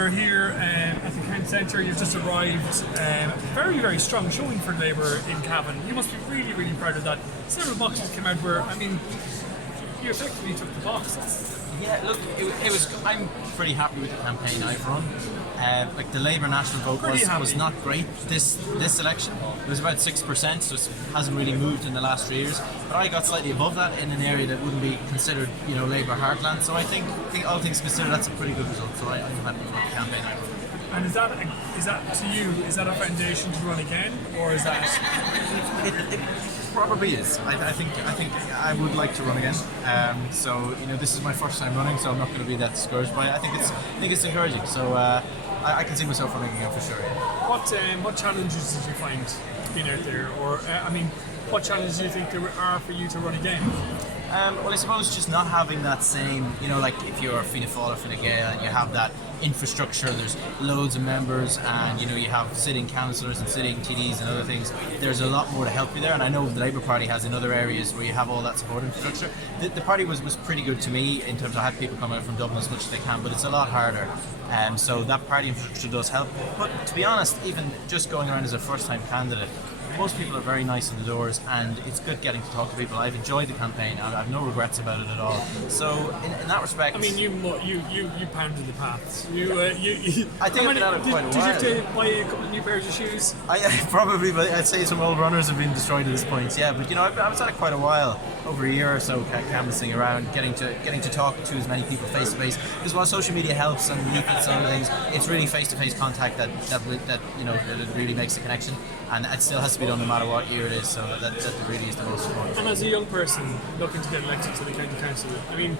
we're here at the Kent Centre. You've just arrived. Very, very strong showing for Labour in Cavan. You must be really, really proud of that. Several boxes came out where, I mean, you effectively took the box. Yeah, look, it was. I'm pretty happy with the campaign I've run. Like the Labour national vote was not great this election. It was about 6%, so it hasn't really moved in the last 3 years. But I got slightly above that in an area that wouldn't be considered, Labour heartland. So I think all things considered, that's a pretty good result. So I'm happy with the campaign I run. And is that to you? Is that a foundation to run again, or is that? It probably is. I think I would like to run again. So this is my first time running, so I'm not going to be that discouraged by it. I think it's encouraging. So I can see myself running again for sure. What challenges did you find being out there, or what challenges do you think there are for you to run again? Well, I suppose just not having that same, like if you're Fianna Fáil or Fine Gael and you have that infrastructure, there's loads of members and you have sitting councillors and sitting TDs and other things, there's a lot more to help you there, and I know the Labour Party has in other areas where you have all that support infrastructure. The party was pretty good to me in terms of I had people come out from Dublin as much as they can, but it's a lot harder. So that party infrastructure does help. But to be honest, even just going around as a first time candidate, most people are very nice in the doors, and it's good getting to talk to people. I've enjoyed the campaign. I have no regrets about it at all. So in that respect, I mean, you pounded the paths. I think I've been at it quite a while. Did you have to buy a couple of new pairs of shoes? I probably, but I'd say some old runners have been destroyed at this point. Yeah, but I was at it quite a while, over a year or so, canvassing around, getting to talk to as many people face to face. Because while social media helps and leaflets and other things, it's really face to face contact that really makes the connection. And it still has to be done no matter what year it is, so that really is the most important. And as a young person looking to get elected to the county council, I mean,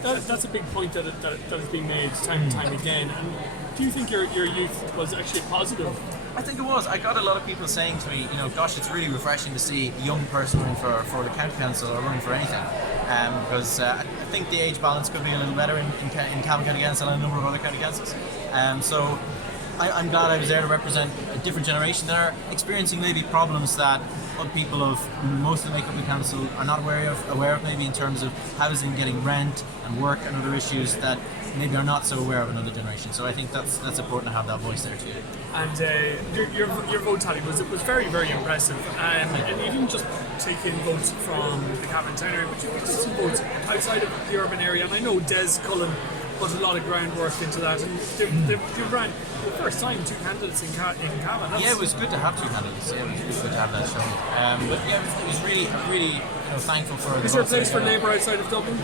that's a big point that has been made time and time again. And do you think your youth was actually positive? I think it was. I got a lot of people saying to me, gosh, it's really refreshing to see a young person running for the county council or running for anything. Because I think the age balance could be a little better in Cavan County Council and a number of other county councils. So I'm glad I was there to represent a different generation that are experiencing maybe problems that other people of most of the makeup of the council are not aware of maybe in terms of housing, getting rent and work and other issues that maybe are not so aware of another generation. So I think that's important to have that voice there too. And your vote tally was very, very impressive. And you didn't just take in votes from the Cavan town area, but you took some votes outside of the urban area. And I know Des Cullen put a lot of groundwork into that, and they ran the first time two candidates in Cavan. Yeah, it was good to have two candidates. Yeah, it was good to have that show. But yeah, it was really thankful for. Is there a place for Labour outside of Dublin?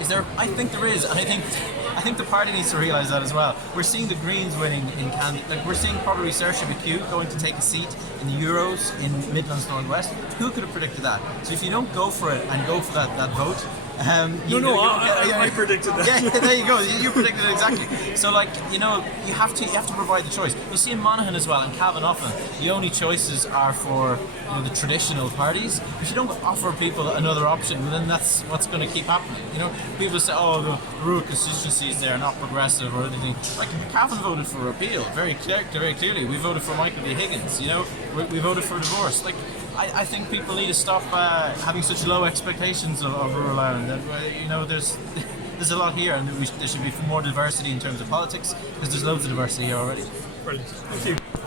Is there? I think there is, and I think the party needs to realise that as well. We're seeing the Greens winning in Canada. Like we're seeing probably Saoirse McHugh going to take a seat in the Euros in Midlands North West. Who could have predicted that? So if you don't go for it and go for that vote. I predicted that. Yeah, there you go. You predicted it exactly. So, you have to provide the choice. You see in Monaghan as well, and Cavan often, the only choices are for the traditional parties. If you don't offer people another option, well, then that's what's going to keep happening. People say, "Oh, the rural constituencies they're not progressive or anything." Like Cavan voted for repeal very clearly. We voted for Michael V. Higgins. We voted for divorce. I think people need to stop having such low expectations of rural Ireland. There's a lot here, and there should be more diversity in terms of politics, because there's loads of diversity here already. Brilliant. Thank you.